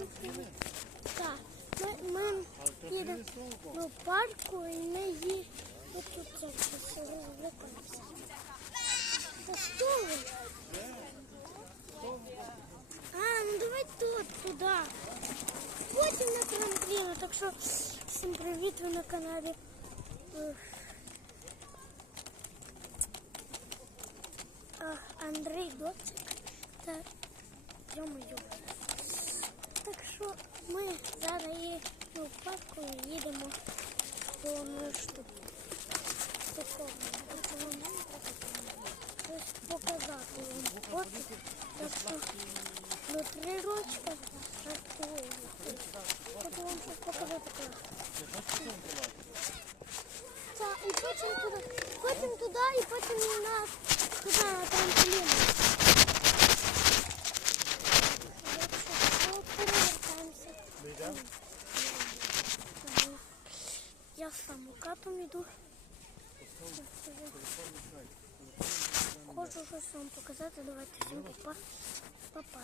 привіт. Так, ми, ми їдемо до парку і ми їдемо тут все. Та що ви? А, ну давай тут, туди. Потім на трампліну, так що всім привіт, ви на каналі. а, Андрій Доцик та Йо-моє. по штуку. Такого. Такого Ось показати вам фото. Так що до три рочка жартую. Хочу вам щось показати класно. Так, і потім туди, потім туди, і потім на туди на трамплін. Я самокатом іду. Хочу щось вам показати. Давайте всім. Папа.